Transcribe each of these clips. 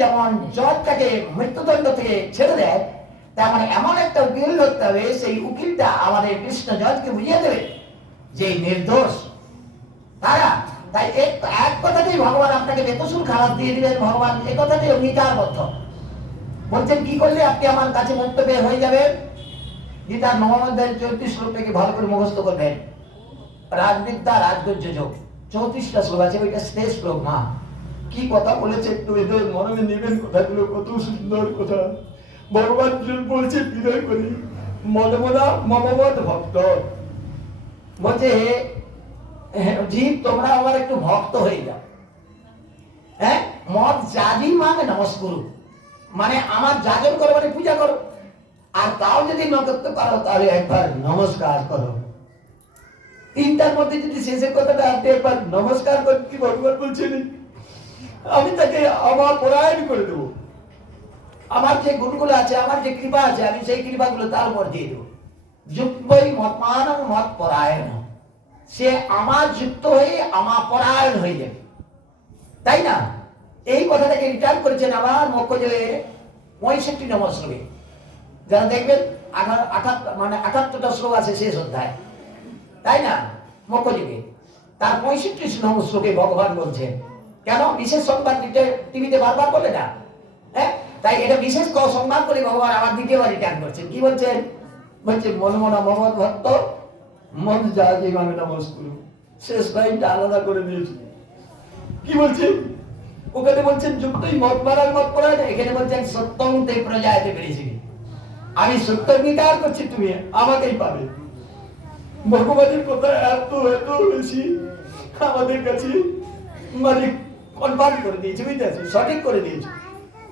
যেমন জজ তাকে মৃত্যুদণ্ড থেকে ছেড়ে দেয়, তেমন এমন একটা উকিল ধরতে হবে, সেই উকিলটা আমাদের কৃষ্ণ জজকে বুঝিয়ে দেবে যে নির্দোষ। তারা তাই এক কথাতেই ভগবান আপনাকে বেকসুর খালাস দিয়ে দিলেন। ভগবান এ কথাতেই অঙ্গীকারবদ্ধ। বলছেন কি করলে আপনি আমার কাছে মুক্ত বের হয়ে যাবেন? গীতার 9 অধ্যায় 34 শ্লোক থেকে ভালো করে মুখস্থ করবেন। রাজবিদ্যা রাজগুজ্জ যোগ 34টা শ্লোক আছে, ওইটা শেষ শ্লোক। মা কি কথা বলেছে একটু এদের মনে নেবেন, কথাগুলো কত সুন্দর কথা। ভগবান বলছে বিনয় করি মনমনা মমবদ ভক্ত, বলছে জীব তোমরা আমার একটু ভক্ত হয়ে যাও। হ্যাঁ, মদ জাজি মানে নমস্কুরু, মানে আমার যাজন করো মানে পূজা করো, আর তাও যদি না করতে পারো তাহলে একবার নমস্কার করো। তিনটার মধ্যে যদি শেষের কথাটা আপনি একবার নমস্কার করেন, কি ভগবান বলছেন আমি তাকে আমার পরায়ণ করে দেবো। আমার যে গুণগুলো আছে, আমার যে কৃপা আছে, আমি সেই কৃপাগুলো তার উপর দিয়ে দেবো। যুক্তই মতমান মত পরায়ণ, সে আমার যুক্ত হয়ে আমার পরায়ণ হয়ে যাবে, তাই না? এই কথাটাকে রিটার্ন করেছেন আবার মোক্ষযোগে 65 নম্বর শ্লোকে। যারা দেখবেন 78টা শ্লোক আছে শেষ অধ্যায়, তাই না? মোক্ষযোগে তার 65 নম্বর শ্লোকে ভগবান বলছেন, কেন বিশেষ সংবাদ টিভিতে বারবার বলে না, হ্যাঁ, তাই এটা বিশেষ সংবাদ করে ভগবান আবার দ্বিতীয়বার রিটার্ন করছেন। কি বলছেন? বলছে মনমনা মমদ ভক্ত মন যা যে আমি নমস্কুরু। শেষ লাইনটা আলাদা করে দিয়েছি। কি বলছেন? ওখানে বলছেন যুক্তই মত মারার মত পড়া যায়, এখানে বলছেন সত্যং তে প্রজায়তে পেরেছি, আমি সত্য অঙ্গীকার করছি তুমি আমাকেই পাবে। ভগবানের কথা এত এত বেশি আমাদের কাছে মানে কনফার্ম করে দিয়েছে, বুঝতে সঠিক করে দিয়েছে।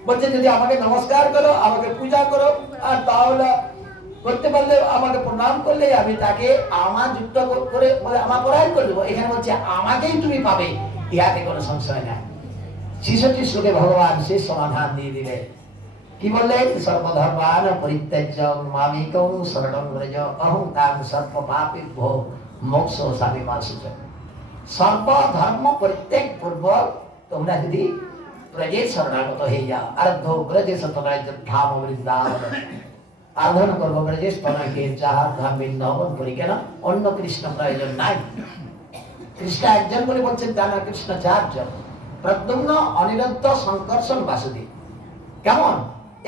বলছে যদি আমাকে নমস্কার করো, আমাকে পূজা করো, আর তাহলে করতে পারলে আমাকে প্রণাম করলে আমি তাকে আমার যুক্ত করে আমার পরায়ণ করে দেবো। এখানে বলছে আমাকেই তুমি পাবে, ইহাতে কোনো সংশয় নাই। 66 শ্লোকে ভগবান শেষ সমাধান দিয়ে দিলেন। কি বললেন? সর্বধর্মান পরিত্যাজ্য মামিকং শরণং ব্রজ অহং তাং সর্ব পাপেভ্যো মোক্ষসামি মা শুচ। সর্বধর্ম পরিত্যাগ পূর্বক তোমরা যদি ব্রজের শরণাগত হয়ে যাও, আরব্ধ ব্রজে সতরাজ্য ধাম বৃন্দাবন, আরাধনা করবো ব্রজেশ তনয়কে যাহার ধাম বৃন্দাবন করি, কেন অন্য কৃষ্ণ প্রয়োজন নাই। কৃষ্ণ একজন বলে বলছেন, তা না, কৃষ্ণ 4 জন, প্রদ্যুম্ন অনিরুদ্ধ সংকর্ষণ বাসুদেব। কেমন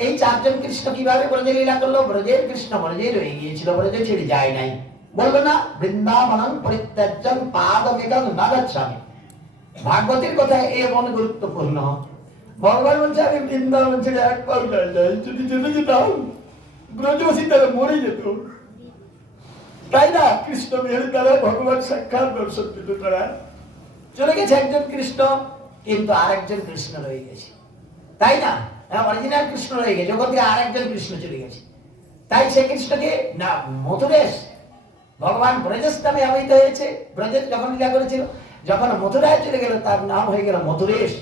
এই 4 জন কৃষ্ণ কিভাবে ব্রজে লীলা করলো? ব্রজের কৃষ্ণ ব্রজে রয়ে গিয়েছিল, ব্রজে ছেড়ে যায় নাই। বললো না বৃন্দাবনং পরিত্যাজ্যং পাদমেকং ন গচ্ছামি। ভাগবতের কথা এমন গুরুত্বপূর্ণ। ভগবান বলছে আমি বৃন্দাবন ছেড়ে এক পাও যাই নাই, যদি যেতে যেতাম ব্রজবাসী তারা মরে যেত, তাই না? কৃষ্ণ বিহারী দ্বারা ভগবান সাক্ষাৎ দর্শন পেত, তারা চলে গেছে একজন কৃষ্ণ, কিন্তু আরেকজন কৃষ্ণ রয়ে গেছে, তাই না? অরিজিনাল কৃষ্ণ রয়ে গেছে, ওখান থেকে আরেকজন কৃষ্ণ চলে গেছে। তাই সে কৃষ্ণকে না মথুরেশ, ভগবান ব্রজেশ নামে আবির্ভূত হয়েছে। ব্রজেশ যখন লীলা করেছিল, যখন মথুরায় চলে গেল তার নাম হয়ে গেল মথুরেশ।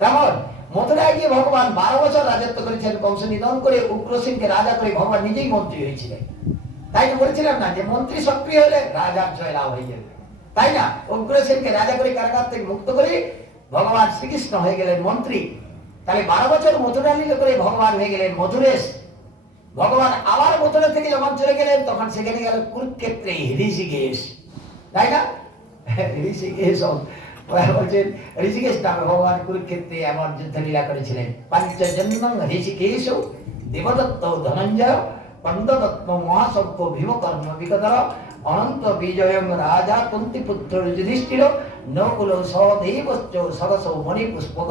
তেমন মথুরায় গিয়ে ভগবান 12 বছর রাজত্ব করেছেন, কংস নিধন করে উগ্রসেনকে রাজা করে ভগবান নিজেই মন্ত্রী হয়েছিলেন। তাই তো বলেছিলাম না যে মন্ত্রী সক্রিয় হলে রাজার জয় লাভ হয়ে যাবে, তাই না? উগ্রসেনকে রাজা করে কারাগার থেকে মুক্ত করে ভগবান শ্রীকৃষ্ণ হয়ে গেলেন মন্ত্রী। তাহলে 12 বছর মথুরা লীলা করে ভগবান হয়ে গেলেন মথুরেশ। ভগবান আবার মথুরা থেকে যখন চলে গেলেন, তখন সেখানে গেল কুরুক্ষেত্রে ঋষিকেশ, তাই না? ঋষিকেশ বলছেন, ঋষিকেশ নামে ভগবান কুরুক্ষেত্রে এমন যুদ্ধ লীলা করেছিলেন। পাঞ্চজন্মং ঋষিকেশ দেবদত্ত ধনঞ্জয় পণ্ডদত্ত মহাসভ্য ভীমকর্ম বিকটর অনন্ত বিজয়ং রাজা কুন্তিপুত্র যুধিষ্ঠির নকুল সহদেবশ্চ সরস মণিপুষ্পক।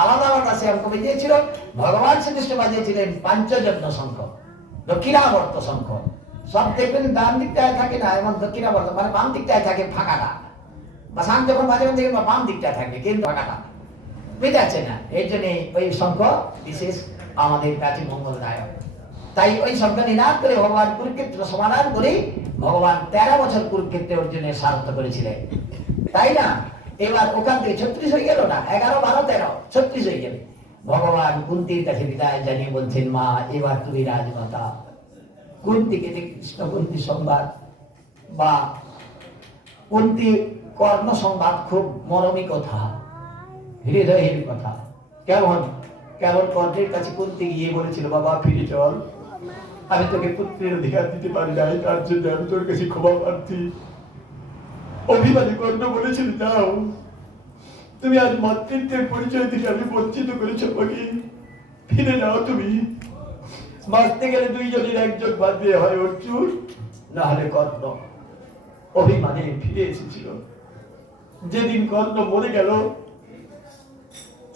আলাদা আলাদা সে অঙ্ক বেজিয়েছিল। ভগবান শ্রীকৃষ্ণ বাজিয়েছিলেন পাঞ্চজন্য শঙ্খ, দক্ষিণাবর্ত শঙ্খ। সব দেখবেন ডান দিকটায় থাকে না, এবং দক্ষিণাবর্ত মানে বাম দিকটায় থাকে ফাঁকাটা, বা শান্ত যখন বাজাবেন দেখবেন বাম দিকটায় থাকবে, কিন্তু ফাঁকাটা বুঝতে পারছে না। এই জন্য ওই শঙ্খ বিশেষ আমাদের কাছে মঙ্গলদায়ক। তাই ওই শঙ্খ নিনাদ করে ভগবান কুরুক্ষেত্র সমাধান করে ভগবান 13 বছর কুরুক্ষেত্রে অর্জুনের সার্থ করেছিলেন, তাই না? এবার ওখান থেকে 36 হয়ে গেল না, 11, 12, 13, 36 হয়ে যাবে। ভগবান কুন্তির কাছে বিদায় জানিয়ে বলছেন, মা এবার তুমি রাজমাতা। কুন্তিকে কৃষ্ণ কুন্তি সংবাদ বা কুন্তি কর্ণ সংবাদ খুব মরমী কথা, হৃদয়ের কথা। কেমন কেমন কর্ণের কাছে করতে গিয়ে বলেছিল, বাবা ফিরে চল, আমি তোকে পুত্রের অধিকার দিতে পারি নাই, তার জন্য আমি তোর কাছে ক্ষমা প্রার্থী। অভিমানী কর্ণ বলেছিল, যাও, তুমি আজ মাতৃত্বের পরিচয় থেকে আমি বঞ্চিত করেছ আমাকে, ফিরে যাও তুমি। বাঁচতে গেলে দুইজনের একজন বাঁচবে, হয় অর্জুন না হলে কর্ণ। অভিমানে ফিরে এসেছিল। যেদিন কর্ণ মরে গেল,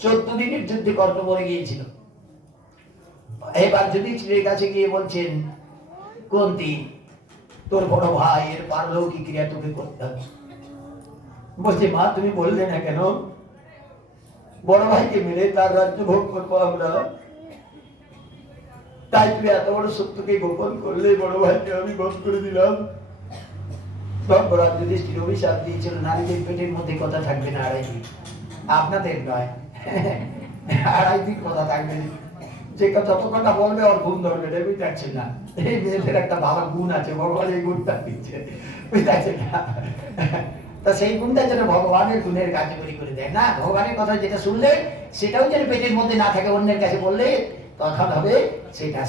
14 দিনের যুদ্ধে কর্ণ মরে গিয়েছিল। এবার যুধিষ্ঠিরের কাছে গিয়ে বলছেন, কুন্তী, তোর বড় ভাইয়ের পারলৌকিক ক্রিয়া তোকে করতে হবে। বলছে, মা তুমি বললে না কেন? বড় ভাইকে মেরে তার রাজ্য ভোগ করবো আমরা, তাই তুই এত বড় সত্যকে গোপন করলে, বড় ভাইকে আমি বধ করে দিলাম। ধর্মরাজ যুধিষ্ঠির অভিশাপ দিয়েছিল, নারীদের পেটের মধ্যে কথা থাকবে না 2.5 দিন। আপনাদের নয়, 2.5 দিন কথা থাকবে। যে যত কথা বলবে ওর গুণ ধরবে, বুঝতে পারছেন না? এই মেয়েদের একটা ভালো গুণ আছে, ভগবান এই গুণটা দিচ্ছে, বুঝতে পারছেন না? তা সেই গুণটা যেন ভগবানের গুণের কার্যকরী করে দেয় না। ভগবানের কথা যেটা শুনলে সেটাও যেন পেটের মধ্যে না থাকে, অন্যের কাছে বললে তখন হবে সেটা